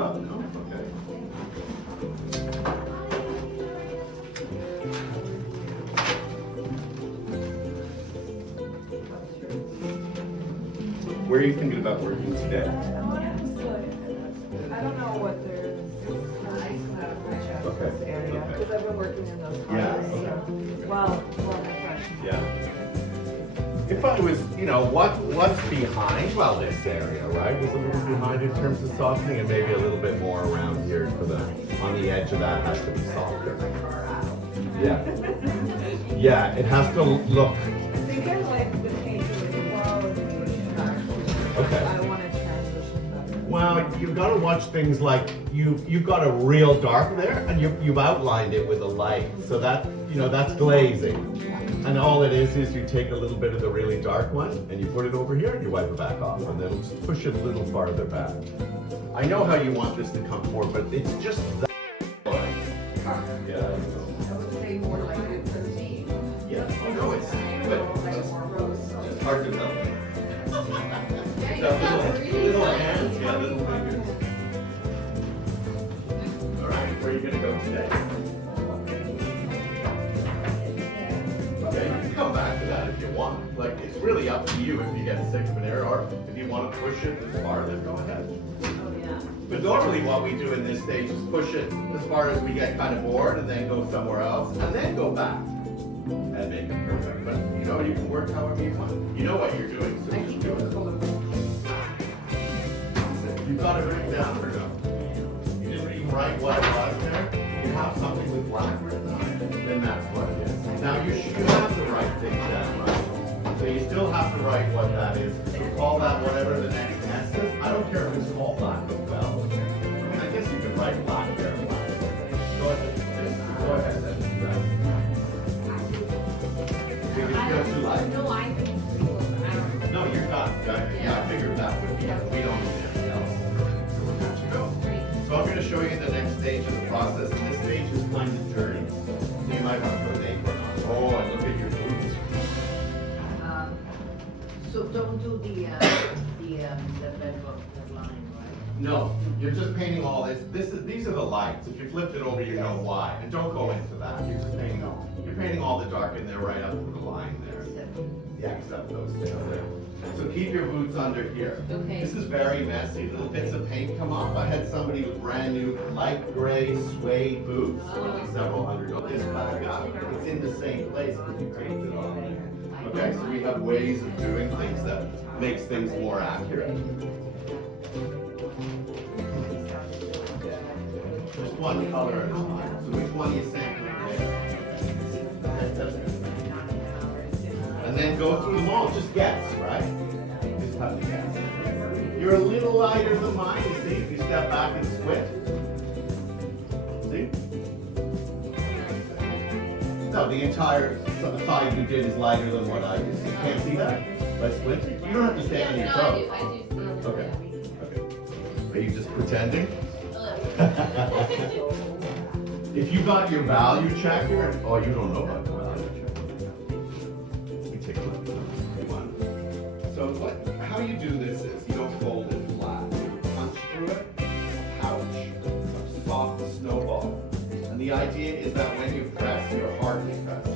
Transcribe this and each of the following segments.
up? No? Okay. Where are you thinking about working today? I don't know what there is Okay. this area, Okay. because I've been working in those Yeah, classes, okay. so, well, my freshman. Yeah. If I was, what's behind, well, this area, right, was a little behind in terms of softening, and maybe a little bit more around here on the edge of that has to be softer. Yeah. Yeah, it has to look. I think I like the paint really well and the Okay. I want to transition that. Well, you've got to watch things like you've got a real dark there, and you've outlined it with a light, so that that's glazing. And all it is you take a little bit of the really dark one and you put it over here and you wipe it back off, and then just push it a little farther back. I know how you want this to come forward, but it's just that. Yeah. I would say more like a 13. Yeah. Oh no, it's good. It's hard to know. Little hands, yeah, little fingers. All right, where are you gonna go today? Okay, you can come back to that if you want. Like, it's really up to you if you get sick of an area, or if you want to push it as far, then go ahead. Oh, yeah. But normally what we do in this stage is push it as far as we get kind of bored, and then go somewhere else, and then go back and make it perfect. But you can work however you want. You know what you're doing, so just do it. You've got it written down or no? You didn't even write what it was there? You have something with black written on it, then that's what it is. Now you have to write things down, right? So you still have to write what that is. So call that whatever the next nest is. I don't care if it's called black as well. I mean, I guess you could write black there. Go ahead. Go ahead then. Think it's still too light? No, I think No, you're done. Yeah, I figured that would be. We don't need anything else. So we're good to go. So I'm going to show you the next stage of the process, and this stage is kind of dirty. So you might want to put an apron on. Oh, and look at your boots. So don't do the bedrock, the line, right? No, you're just painting all this. These are the lights. If you flipped it over, you know why. And don't go into that. You're just painting all the dark in there right up to the line there. Yeah, except those things there. So keep your boots under here. Okay. This is very messy. Little bits of paint come off. I had somebody with brand new light gray suede boots, only several hundred. This back up. It's in the same place because you painted it on. Okay, so we have ways of doing things that makes things more accurate. Just one color at a time. So which one are you sampling there? And then go through them all. Just guess, right? Just have to guess. You're a little lighter than mine, you see, if you step back and squint. See? No, the entire side you did is lighter than what I did. You can't see that? By squinting? You don't have to stand on your toes. I do see it. Okay. Okay. Are you just pretending? If you got your value checker, oh, you don't know about the value checker. Let me take a look. So how you do this is you don't fold it flat. You punch through it, pouch, a soft snowball. And the idea is that when you press, your heart will press.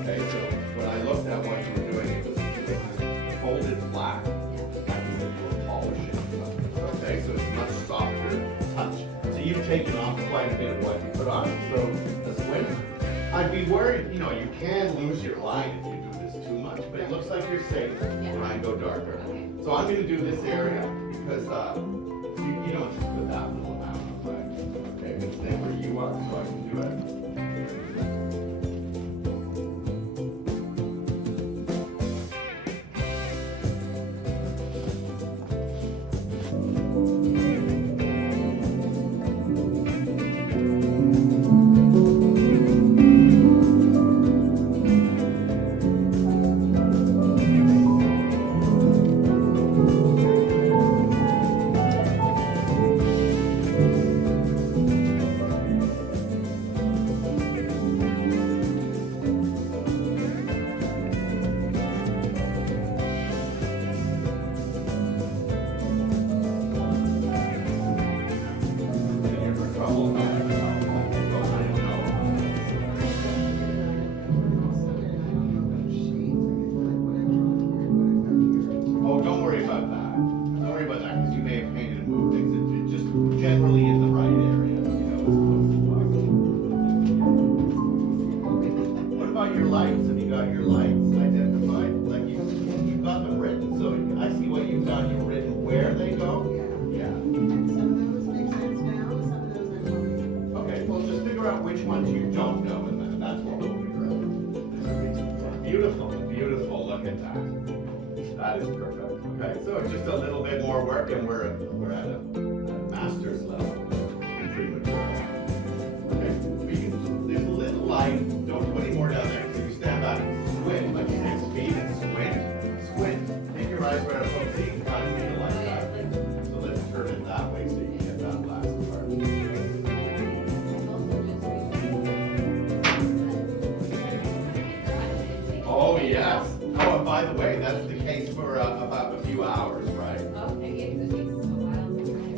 Okay, so when I looked at what you were doing, it was folded flat, like as if you were polishing something. Okay, so it's much softer touch. So you've taken off quite a bit of what you put on. So a squint, I'd be worried, you can lose your line if you do this too much, but it looks like you're safe. Try and go darker. So I'm going to do this area because you don't just put that little amount on, right? Okay, I'm going to stay where you are so I can do it. lights. Have you got your lights identified? Like you've got them written. So I see what you've done. You've written where they go. Yeah. And some of those make sense now, some of those I don't. Okay, well just figure out which ones you don't know, and then that's what we'll figure out. Beautiful, beautiful. Look at that. That is perfect. Okay, so it's just a little bit more work, and we're at a master's level in premature. Okay, there's a little line. Don't put any more down there. So you stand back and squint, like you take speed and squint. Squint. Take your eyes right up. Oh, see, you kind of need it like that. So let's turn it that way so you can get that last part. Oh yes. Oh, and by the way, that's the case for about a few hours, right?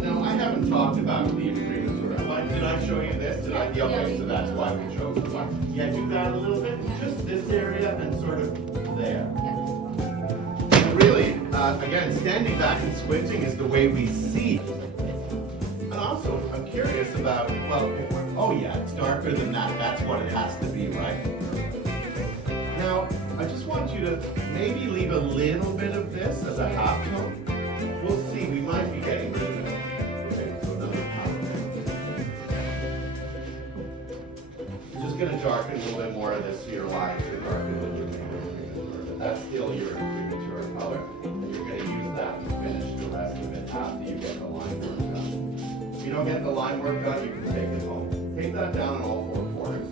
Now, I haven't talked about the imprimatur. Did I show you this? Did I? Yeah, okay, so that's why we chose this one. Yeah, do that a little bit. Just this area and sort of there. And really, again, standing back and squinting is the way we see. And also, I'm curious about, well, oh yeah, it's darker than that. That's what it has to be, right? Now, I just want you to maybe leave a little bit of this as a halftone. We'll see, we might be getting rid of it. Okay, so another halftone. I'm just gonna darken a little bit more of this here line to darken the premature. But that's still your premature color. And you're gonna use that to finish the rest of it after you get the line work done. If you don't get the line work done, you can take it home. Take that down in all four corners.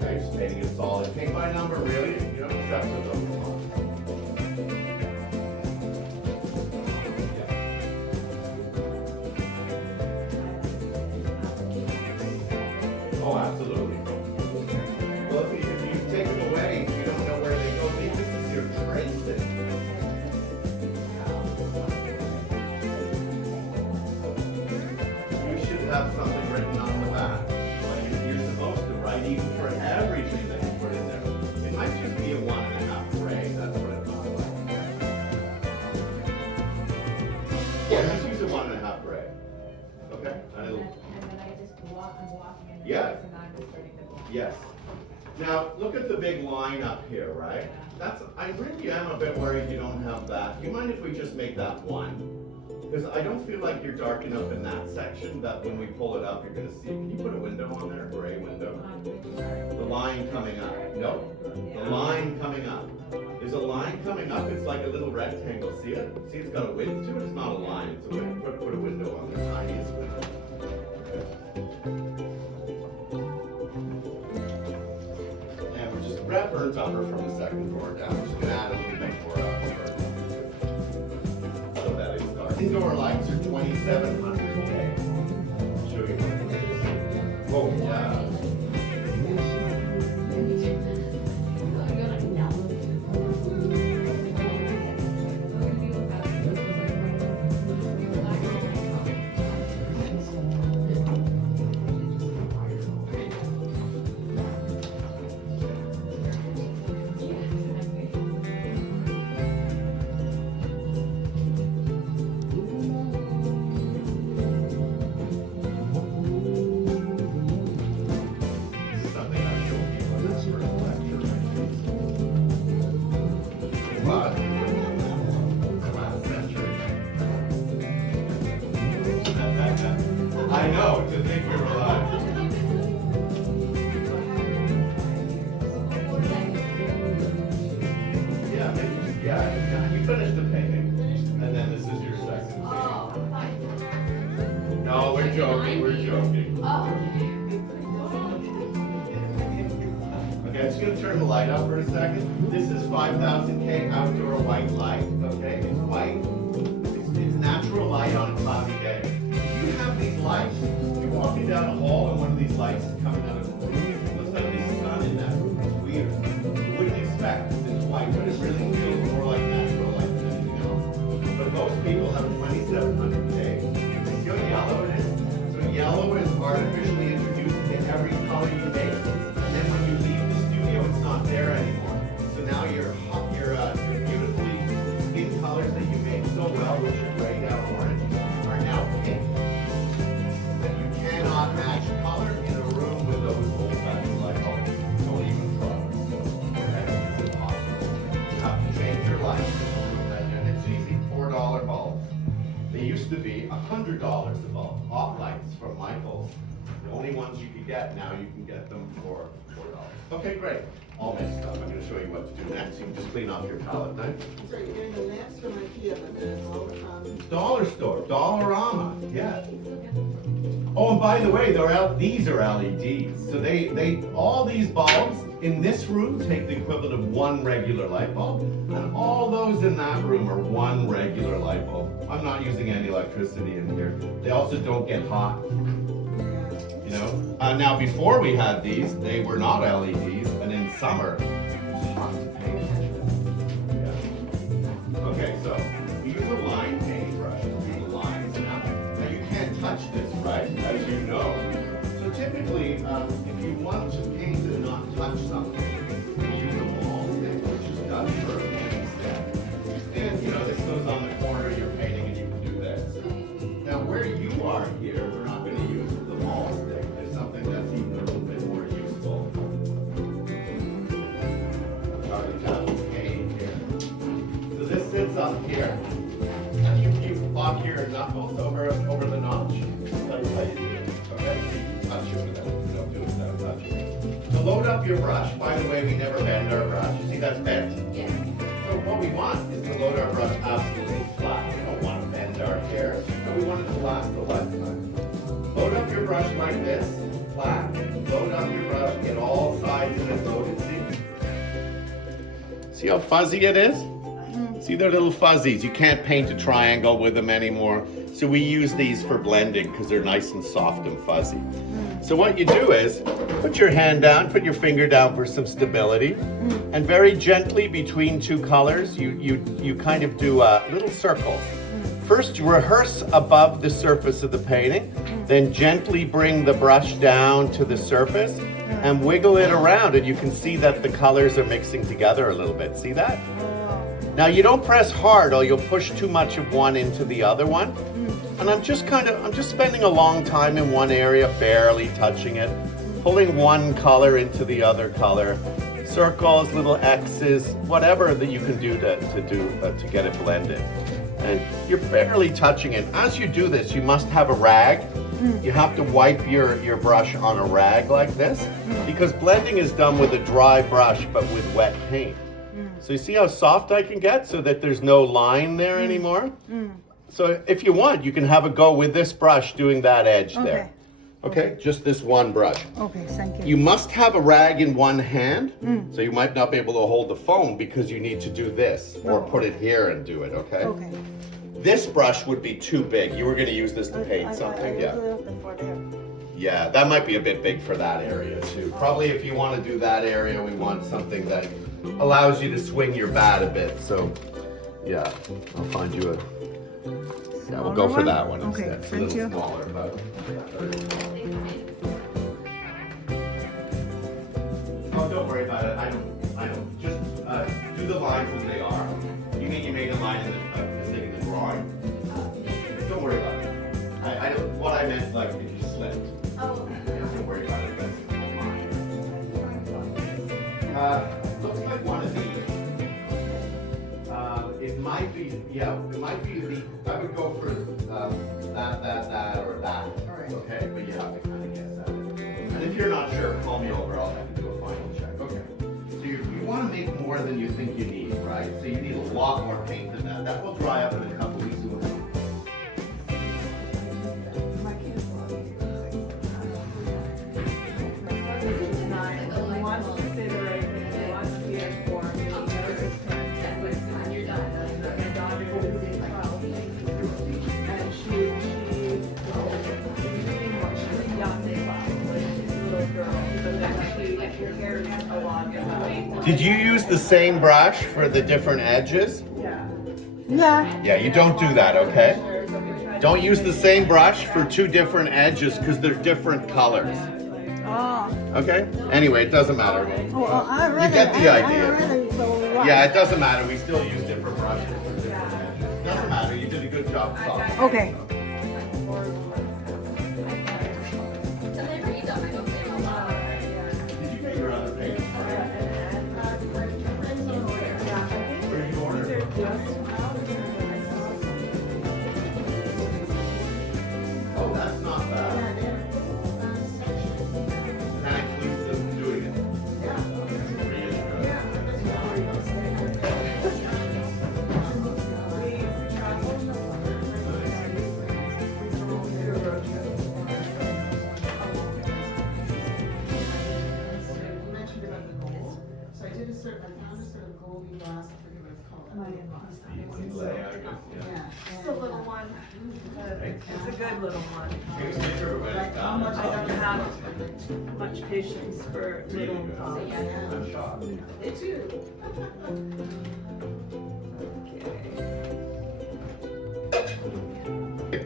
Just painting it solid. Paint by number, really? You don't accept those lines. Yeah. Oh, absolutely. Well, if you take them away, you don't know where they go. See, this is your tracing. You should have something written on the back. You're supposed to write even for everything that you put in there. It might just be a 1.5 gray. That's what it's not like. Yeah, just use a 1.5 gray. Okay? And it'll, And then I just walk, I'm walking in the Yeah. place and I'm just starting to walk. yes. Now, look at the big line up here, right? I really am a bit worried you don't have that. Do you mind if we just make that 1? Because I don't feel like you're dark enough in that section that when we pull it up, you're going to see it. Can you put a window on there, a gray window? The line coming up. No, the line coming up. There's a line coming up. It's like a little rectangle. See it? See, it's got a width to it. It's not a line. It's a width. Put a window on there. Tiniest window. And we're just grab burnt umber from the second drawer down. We're just going to add a little bit more up. So that it's dark. Indoor lights are 2,700K. I'll show you what it is. Oh, yeah. I know, to think we were alive. Yeah, you finished the painting, and then this is your second scene. No, we're joking, Okay, I'm just gonna turn the light up for a second. This is 5,000K outdoor white light, okay? It's white. It's natural light on a cloudy day. You have these lights. You're walking down a hall and one of these lights is coming out of the room. It looks like there's sun in that room. It's weird. You wouldn't expect it. It's white, but it really feels more like natural light than anything else. But most people have 2,700K. See how yellow it is? So yellow is artificially introduced into every color you make. And then when you leave the studio, it's not there anymore. So now your beautifully skin colors that you made so well, which are gray down orange, are now pink. And spotlights from Michaels. The only ones you could get, now you can get them for $4. Okay, great. All mixed up. I'm going to show you what to do next. You can just clean off your palette knife. So you're getting the lamps from IKEA, but there's all Dollar store, Dollarama, yeah. Oh, and by the way, these are LEDs. So they all these bulbs in this room take the equivalent of one regular light bulb, and all those in that room are one regular light bulb. I'm not using any electricity in here. They also don't get hot. You know. Now before we had these, they were not LEDs, and in summer, it's hot to paint. Yeah. Okay, so we use a line paintbrush to do the lines. Now you can't touch this, right? As you know. So typically, if you want to paint and not touch something, you use a wall stick, which is done for a painting stand. And you know, this goes on the corner of your painting, and you can do this. Now where you are here, we're not going to use the wall stick. There's something that's even a little bit more useful. So this sits up here, and you lock your knuckles over the notch. That's how you do it. Okay, so you can touch it without, you don't do it without touching it. To load up your brush, by the way, we never bend our brush. You see that's bent? Yeah. So what we want is to load our brush absolutely flat. We don't want to bend our hairs, but we want it to last a lifetime. Load up your brush like this, flat. Load up your brush, get all sides of it loaded. See how fuzzy it is? See, they're little fuzzies. You can't paint a triangle with them anymore. So we use these for blending because they're nice and soft and fuzzy. So what you do is put your hand down, put your finger down for some stability, and very gently between two colors, you kind of do little circles. First, you rehearse above the surface of the painting, then gently bring the brush down to the surface and wiggle it around, and you can see that the colors are mixing together a little bit. See that? Now you don't press hard or you'll push too much of one into the other one. And I'm just spending a long time in one area, barely touching it, pulling one color into the other color, circles, little X's, whatever that you can do to get it blended. And you're barely touching it. As you do this, you must have a rag. You have to wipe your brush on a rag like this, because blending is done with a dry brush but with wet paint. So you see how soft I can get so that there's no line there anymore? So if you want, you can have a go with this brush doing that edge there. Okay, just this one brush. Okay, thank you. You must have a rag in one hand, so you might not be able to hold the phone because you need to do this, or put it here and do it, okay? Okay. This brush would be too big. You were going to use this to paint something, yeah. Yeah, that might be a bit big for that area too. Probably if you want to do that area, we want something that allows you to swing your bat a bit. So, yeah, I'll find you a... Yeah, we'll go for that one instead. It's a little smaller, but... Oh, don't worry about it. I don't. Just do the lines as they are. You mean you made a line in the drawing? Don't worry about it. I don't. What I meant, like, if you slipped. Oh. Don't worry about it. That's fine. Looks like one of these. It might be. Yeah. It might be the. I would go for that, or that. Okay, but you have to kind of guess that. And if you're not sure, call me over. I'll have to do a final check. Okay. So you want to make more than you think you need, right? So you need a lot more paint than that. That will dry up in a couple weeks. Did you use the same brush for the different edges? Yeah. Yeah, you don't do that, okay? Don't use the same brush for two different edges because they're different colors. Oh. Okay? Anyway, it doesn't matter. You get the idea. Yeah, it doesn't matter. We still use different brushes for different edges. Doesn't matter. You did a good job. Okay. Did you get your other paint? Where did you order? Oh, that's not movie glass, I forget what it's called. Mayan glass. Yeah. It's a little one, but it's a good little one. Like, how much I don't I have much patience for little dogs. I'm shocked. It's you.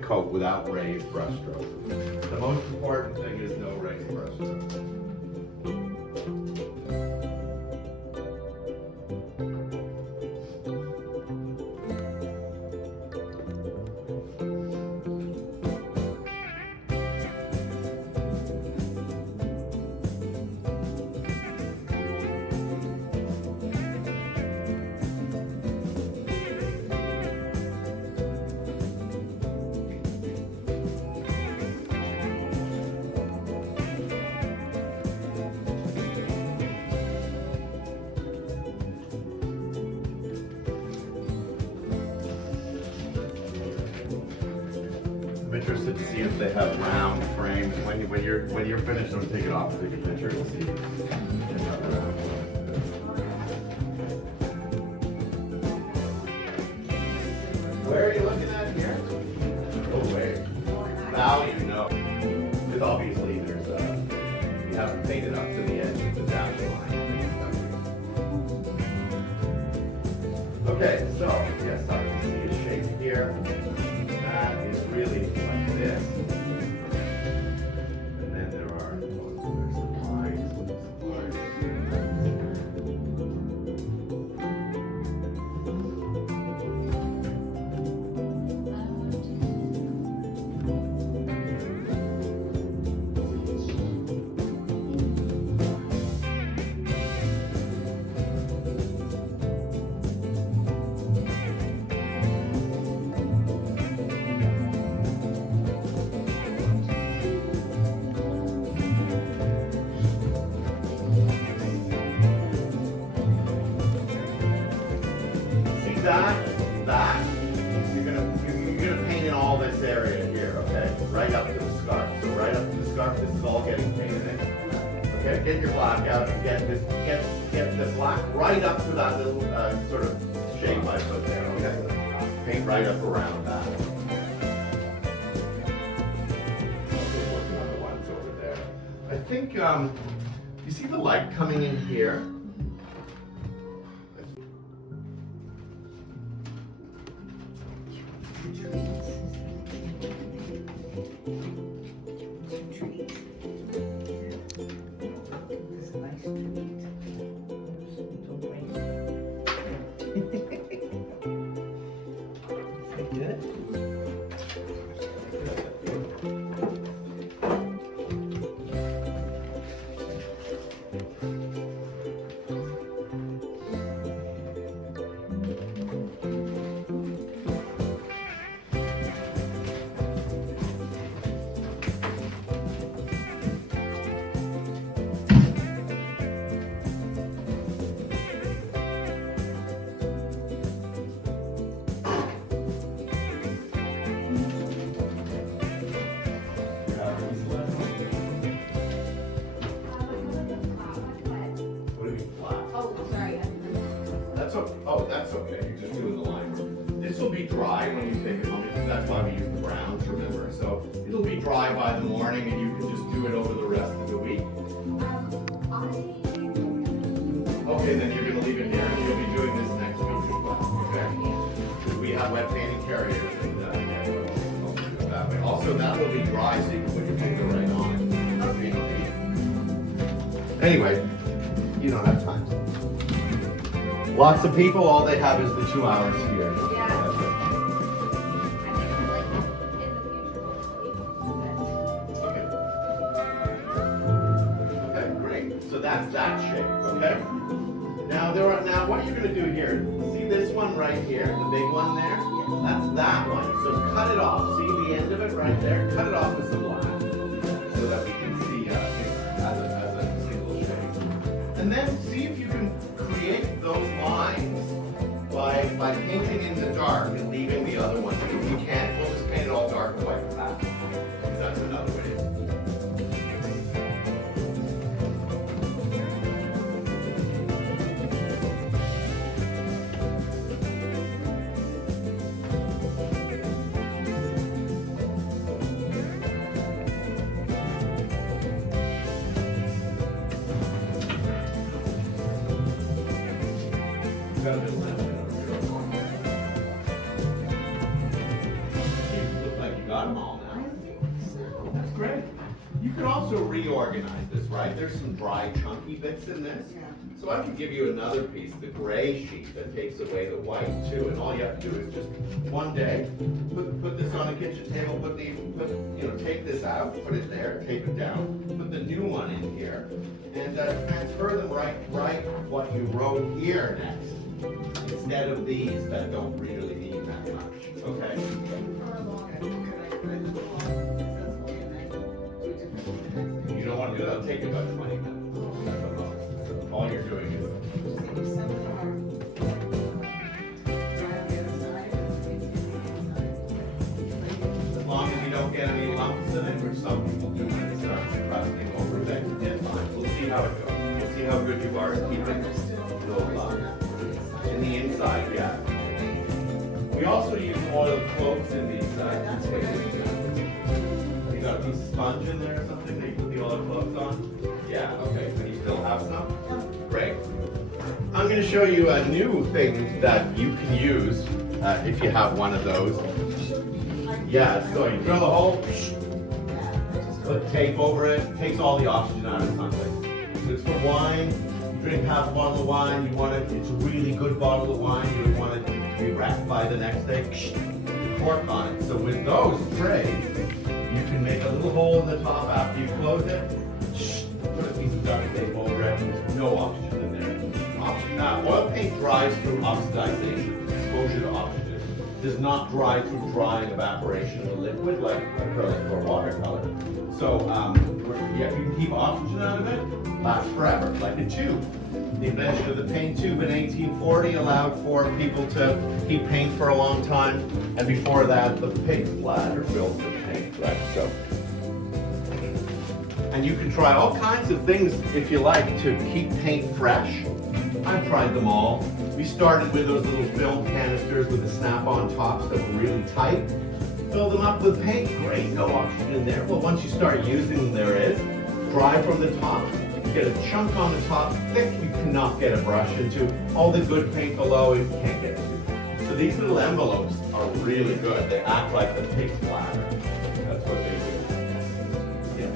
Coat without raised brushstrokes. The most important thing is no raised brushstrokes. I'm interested to see if they have round frames. When you're finished, don't take it off. Take a picture and see. Where are you looking at here? Oh wait, value no. Because obviously there's you haven't painted up to the edge of the dash line. Okay, so yes, I can see a shape here. That is really like this. And then there are some lines. That, you're gonna paint in all this area here, okay? Right up to the scarf. So right up to the scarf, this is all getting painted in. Okay, get your black out and get the black right up to that little sort of shape I put there, okay? Paint right up around that. Okay, working on the ones over there. I think you see the light coming in here? That's okay. You're just doing the line work. This will be dry when you take it home. That's why we use the browns, remember. So it'll be dry by the morning and you can just do it over the rest of the week. Okay, then you're going to leave it here and you'll be doing this next week as well, okay? Because we have wet painting carriers and yeah, we'll do it that way. Also, that will be dry so you can put your finger right on it. Anyway, you don't have time. Lots of people, all they have is the 2 hours here. Okay. Okay, great. So that's that shape, okay? Now what are you gonna do here? See this one right here, the big one there? That's that one. So cut it off. See the end of it right there? Cut it off with some black so that we can see as a single shape. And then see if you can create those lines by painting in the dark and leaving the other ones. If you can't, we'll just paint it all dark and white for that. Because that's another way. got a bit of lemon over here. You look like you got them all now. I think so. That's great. You could also reorganize this, right? There's some dry, chunky bits in this. Yeah. So I could give you another piece, the gray sheet that takes away the white too, and all you have to do is just one day put this on the kitchen table, take this out, put it there, tape it down, put the new one in here, and transfer them right what you wrote here next, instead of these that don't really need that much. Okay. For a long time, I read the law successfully and then do different things. You don't want to do that, it'll take you about 20 minutes. That's a lot. All you're doing is Just think if some of them are dry on the other side, it's easy on the inside. as long as you don't get any lumps in it, which some people do when it starts crusting over, then fine. We'll see how it goes. We'll see how good you are at keeping those lumps in the inside. Yeah. We also use oil cloves in these containers. You got a piece of sponge in there or something that you put the oil cloves on? Yeah. Okay. So you still have some? Great. I'm going to show you a new thing that you can use if you have one of those. Yeah, so you drill a hole, put tape over it, takes all the oxygen out of something. So it's for wine. You drink half a bottle of wine, it's a really good bottle of wine, you want it to be wrapped by the next day, the cork on it. So with those trays, you can make a little hole in the top after you close it, put a piece of duct tape over it, and there's no oxygen in there. Oil paint dries through oxidization, exposure to oxygen. Does not dry through drying evaporation of the liquid like acrylic or watercolor. So if you can keep oxygen out of it, lasts forever, like a tube. The invention of the paint tube in 1840 allowed for people to keep paint for a long time, and before that, the pig splatter filled with paint, right? So, and you can try all kinds of things if you like to keep paint fresh. I've tried them all. We started with those little film canisters with the snap-on tops that were really tight. Fill them up with paint, great, no oxygen in there. Well, once you start using them, there is. Dry from the top, you get a chunk on the top, thick, you cannot get a brush into. All the good paint below, you can't get to. So these little envelopes are really good. They act like the pig splatter. That's what they do. Yeah,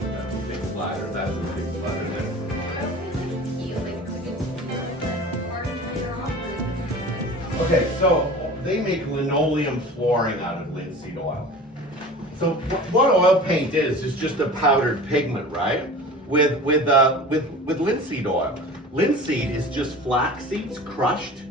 that's a pig splatter, that's a pig splatter there. Okay, so they make linoleum flooring out of linseed oil. So what oil paint is just a powdered pigment, right? With linseed oil. Linseed is just flax seeds crushed.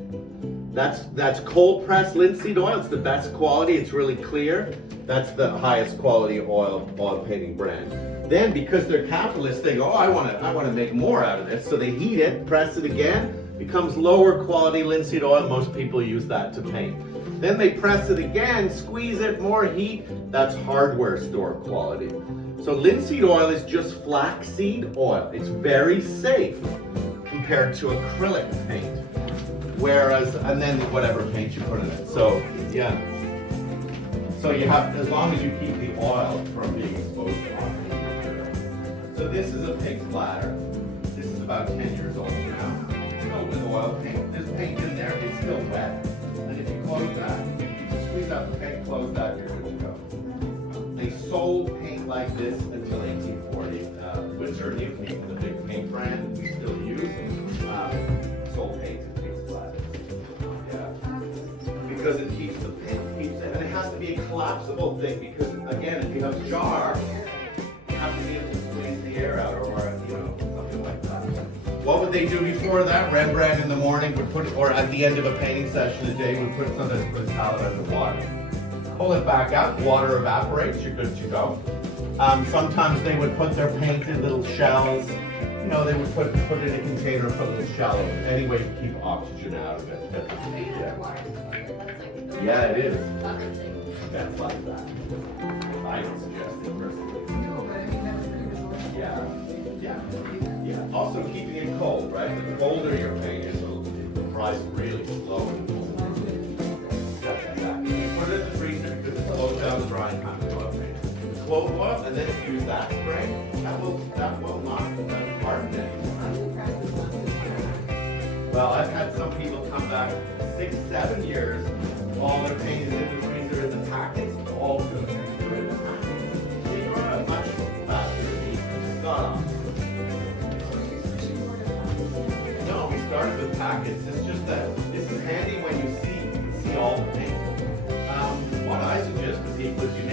That's cold pressed linseed oil. It's the best quality. It's really clear. That's the highest quality oil painting brand. Then because they're capitalists, they go, oh, I want to make more out of this. So they heat it, press it again. Becomes lower quality linseed oil. Most people use that to paint. Then they press it again, squeeze it, more heat. That's hardware store quality. So linseed oil is just flaxseed oil. It's very safe compared to acrylic paint. Whereas, and then whatever paint you put in it. So yeah. So you have, as long as you keep the oil from being exposed to oxygen. So this is a pig splatter. This is about 10 years old now. With oil paint. There's paint in there, it's still wet. And if you close that, squeeze out the paint, close that, you're good to go. They sold paint like this until 1840. Windsor New Paint, the big paint brand we still use, sold paint to pig splatters. Yeah. Because it keeps the paint, and it has to be a collapsible thing because, again, if you have a jar, you have to be able to squeeze the air out or something like that. What would they do before that? Rembrandt in the morning would put, or at the end of a painting session a day, would put something, put a towel under water. Pull it back out, water evaporates, you're good to go. Sometimes they would put their paint in little shells. They would put it in a container, put a little shell in it. Any way to keep oxygen out of it. Yeah, it is. That's like that. I don't suggest it personally. No, but I mean, that was pretty resourceful. Yeah. Also keeping it cold, right? The colder your paint is, it dries really slow and cold. That's exactly. Put it in the freezer because it slows down the drying time of oil paint. Clove oil, and then if you use that spray, that will not harden it. Well, I've had some people come back 6, 7 years, all their paint is in the freezer in the packets, all good. They're in the packets. They are a much faster heat. Not on. No, we started with packets. It's just that this is handy when you see all the paint. What I suggest to people is you